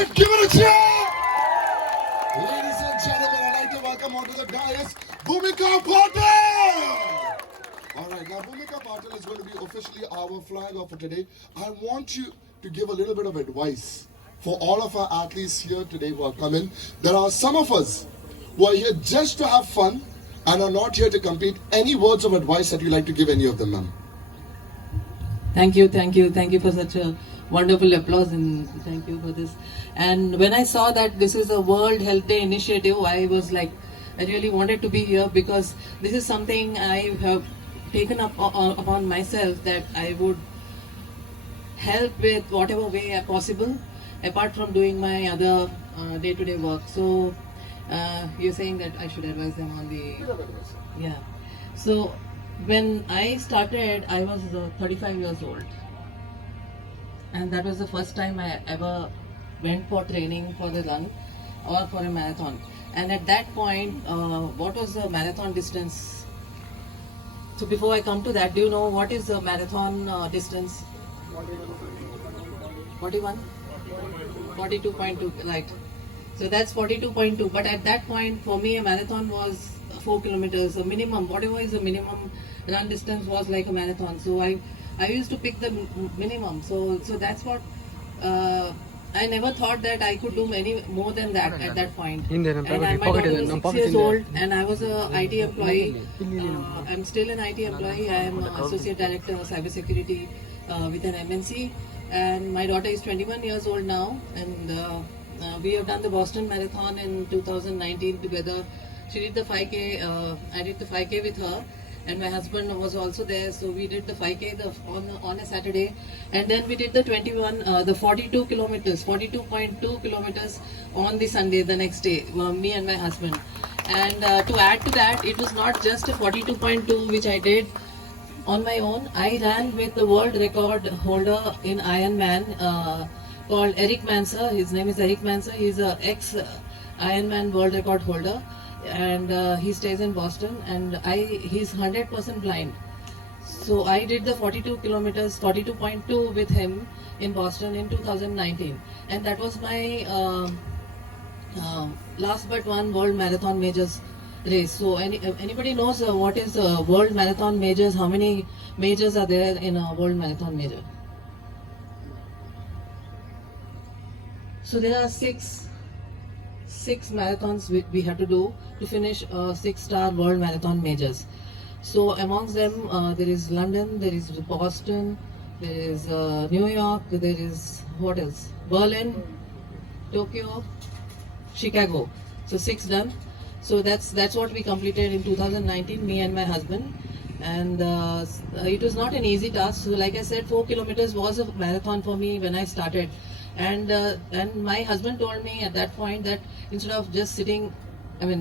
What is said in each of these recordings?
it, give it a cheer! Ladies and gentlemen, I'd like to welcome onto the dais, Bhumika Patel! Alright, now Bhumika Patel is going to be officially our flag of for today. I want you to give a little bit of advice for all of our athletes here today who are coming. There are some of us who are here just to have fun and are not here to compete. Any words of advice that you like to give any of them, ma'am? Thank you for such a wonderful applause, and thank you for this. And when I saw that this is a World Health Day initiative, I was like, I really wanted to be here because this is something I have taken up upon myself, that I would help with whatever way possible, apart from doing my other day-to-day work. So you're saying that I should advise them on the yeah. So when I started, I was 35 years old, and that was the first time I ever went for training for the run or for a marathon. And at that point, what was the marathon distance? So before I come to that, do you know what is the marathon distance? 41? 42.2, right. So that's 42.2. But at that point, for me, a marathon was 4 kilometers, a minimum, whatever is the minimum run distance was like a marathon. So I used to pick the minimum. So that's what I never thought that I could do any more than that at that point. And my daughter was 6 years old, and I was an IT employee. I'm still an IT employee. I am associate director of cybersecurity with an MNC, and my daughter is 21 years old now, and we have done the Boston Marathon in 2019 together. She did the 5K, I did the 5K with her, and my husband was also there. So we did the 5K on a Saturday, and then we did the 42 kilometers, 42.2 kilometers on the Sunday, the next day, me and my husband. And to add to that, it was not just a 42.2 which I did on my own. I ran with the world record holder in Ironman called Eric Manser. His name is Eric Manser. He's a ex Ironman world record holder, and he stays in Boston, and he's 100% blind. So I did the 42 kilometers, 42.2 with him in Boston in 2019, and that was my last but one World Marathon Majors race. So anybody knows what is World Marathon Majors? How many majors are there in a World Marathon Major? So there are six marathons we had to do to finish 6-star World Marathon Majors. So amongst them, there is London, there is Boston, there is New York, there is what else? Berlin, Tokyo, Chicago. So 6 done. So that's what we completed in 2019, me and my husband. And it was not an easy task. So like I said, 4 kilometers was a marathon for me when I started. And my husband told me at that point that instead of just sitting,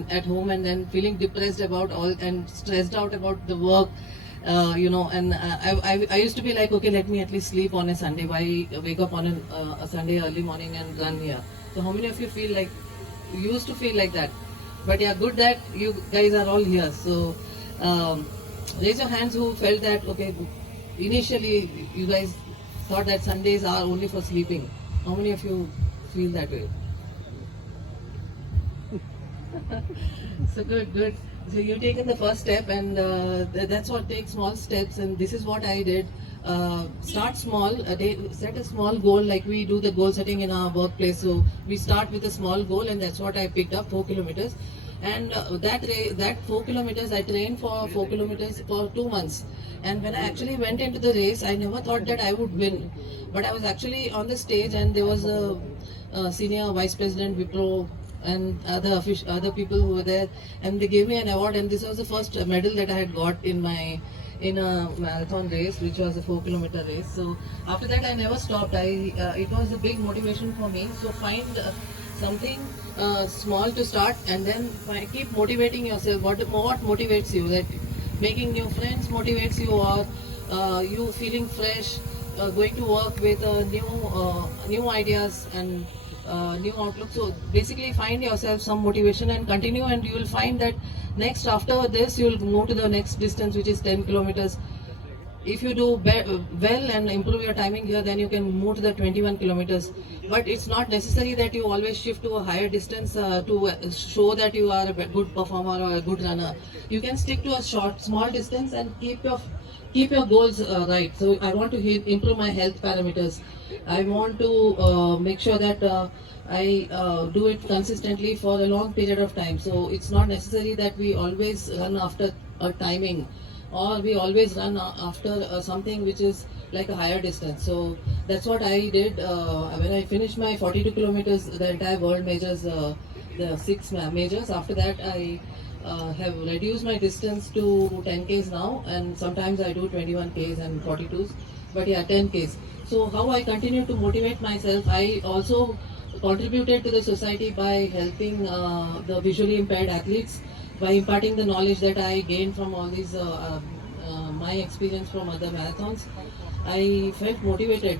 at home and then feeling depressed about all and stressed out about the work, and I used to be like, okay, let me at least sleep on a Sunday. Why wake up on a Sunday early morning and run here? So how many of you used to feel like that? But yeah, good that you guys are all here. So raise your hands who felt that, okay, initially you guys thought that Sundays are only for sleeping. How many of you feel that way? So good. So you've taken the first step, and that's what takes small steps. And this is what I did. Start small. Set a small goal, like we do the goal setting in our workplace. So we start with a small goal, and that's what I picked up, 4 kilometers. And that 4 kilometers, I trained for 4 kilometers for 2 months. And when I actually went into the race, I never thought that I would win. But I was actually on the stage, and there was a senior vice president, Wipro, and other people who were there, and they gave me an award. And this was the first medal that I had got in a marathon race, which was a 4-kilometer race. So after that, I never stopped. It was a big motivation for me. So find something small to start, and then keep motivating yourself. What motivates you? That making new friends motivates you, or you feeling fresh, going to work with new ideas and new outlook. So basically find yourself some motivation and continue, and you will find that next after this you will move to the next distance, which is 10 kilometers. if you do well and improve your timing here, then you can move to the 21 kilometers. But it's not necessary that you always shift to a higher distance to show that you are a good performer or a good runner. You can stick to a small distance and keep your goals right. So I want to improve my health parameters. I want to make sure that I do it consistently for a long period of time. So it's not necessary that we always run after a timing, or we always run after something which is like a higher distance. So that's what I did when I finished my 42 kilometers, the entire world majors, the six majors. After that, I have reduced my distance to 10 Ks now, and sometimes I do 21 Ks and 42s, but yeah, 10 Ks. So how I continue to motivate myself, I also contributed to the society by helping the visually impaired athletes, by imparting the knowledge that I gained from all these my experience from other marathons. I felt motivated.